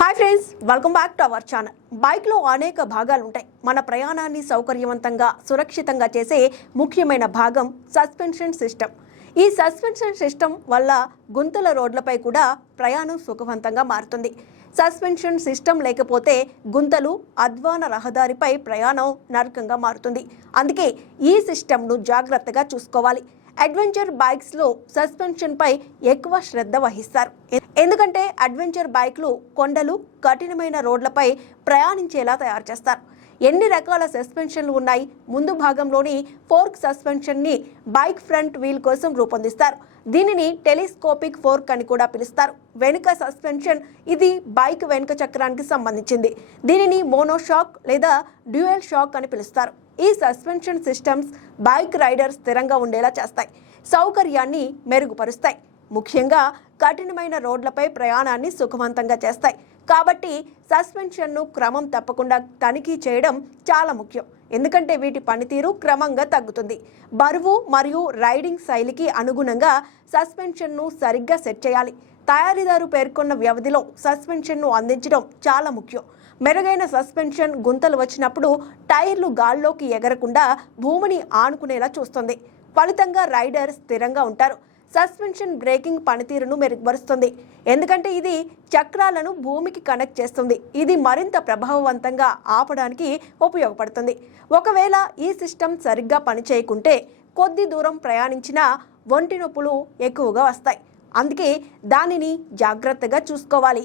Hi friends welcome back to our channel బైక్లో అనేక భాగాలు ఉంటాయి మన ప్రయాణాన్ని సౌకర్యవంతంగా సురక్షితంగా చేసే ముఖ్యమైన భాగం సస్పెన్షన్ సిస్టమ్ ఈ సస్పెన్షన్ సిస్టమ్ వల్ల గుంతల రోడ్లపై కూడా ప్రయాణం సుఖవంతంగా మారుతుంది. సస్పెన్షన్ సిస్టమ్ లేకపోతే గుంతలు అద్వాన రహదారిపై ప్రయాణం నరకంగా మారుతుంది. అందుకే ఈ సిస్టమ్ను జాగ్రత్తగా చూసుకోవాలి. అడ్వెంచర్ బైక్స్లో సస్పెన్షన్పై ఎక్కువ శ్రద్ధ వహిస్తారు. ఎందుకంటే అడ్వెంచర్ బైక్లు కొండలు కఠినమైన రోడ్లపై ప్రయాణించేలా తయారు చేస్తారు. ఎన్ని రకాల సస్పెన్షన్లు ఉన్నాయి? ముందు భాగంలోని ఫోర్క్ సస్పెన్షన్ని బైక్ ఫ్రంట్ వీల్ కోసం రూపొందిస్తారు. దీనిని టెలిస్కోపిక్ ఫోర్క్ అని కూడా పిలుస్తారు. వెనుక సస్పెన్షన్ ఇది బైక్ వెనుక చక్రానికి సంబంధించింది. దీనిని మోనోషాక్ లేదా డ్యూయల్ షాక్ అని పిలుస్తారు. ఈ సస్పెన్షన్ సిస్టమ్స్ బైక్ రైడర్ స్థిరంగా ఉండేలా చేస్తాయి. సౌకర్యాన్ని మెరుగుపరుస్తాయి. ముఖ్యంగా కఠినమైన రోడ్లపై ప్రయాణాన్ని సుఖవంతంగా చేస్తాయి. కాబట్టి సస్పెన్షన్ను క్రమం తప్పకుండా తనిఖీ చేయడం చాలా ముఖ్యం. ఎందుకంటే వీటి పనితీరు క్రమంగా తగ్గుతుంది. బరువు మరియు రైడింగ్ శైలికి అనుగుణంగా సస్పెన్షన్ను సరిగ్గా సెట్ చేయాలి. తయారీదారు పేర్కొన్న వ్యవధిలో సస్పెన్షన్ను అందించడం చాలా ముఖ్యం. మెరుగైన సస్పెన్షన్ గుంతలు వచ్చినప్పుడు టైర్లు గాల్లోకి ఎగరకుండా భూమిని ఆనుకునేలా చూస్తుంది. ఫలితంగా రైడర్ స్థిరంగా ఉంటారు. సస్పెన్షన్ బ్రేకింగ్ పనితీరును మెరుగుపరుస్తుంది. ఎందుకంటే ఇది చక్రాలను భూమికి కనెక్ట్ చేస్తుంది. ఇది మరింత ప్రభావవంతంగా ఆపడానికి ఉపయోగపడుతుంది. ఒకవేళ ఈ సిస్టమ్ సరిగ్గా పనిచేయకుంటే కొద్ది దూరం ప్రయాణించినా ఒంటి నొప్పులు ఎక్కువగా వస్తాయి. అందుకే దానిని జాగ్రత్తగా చూసుకోవాలి.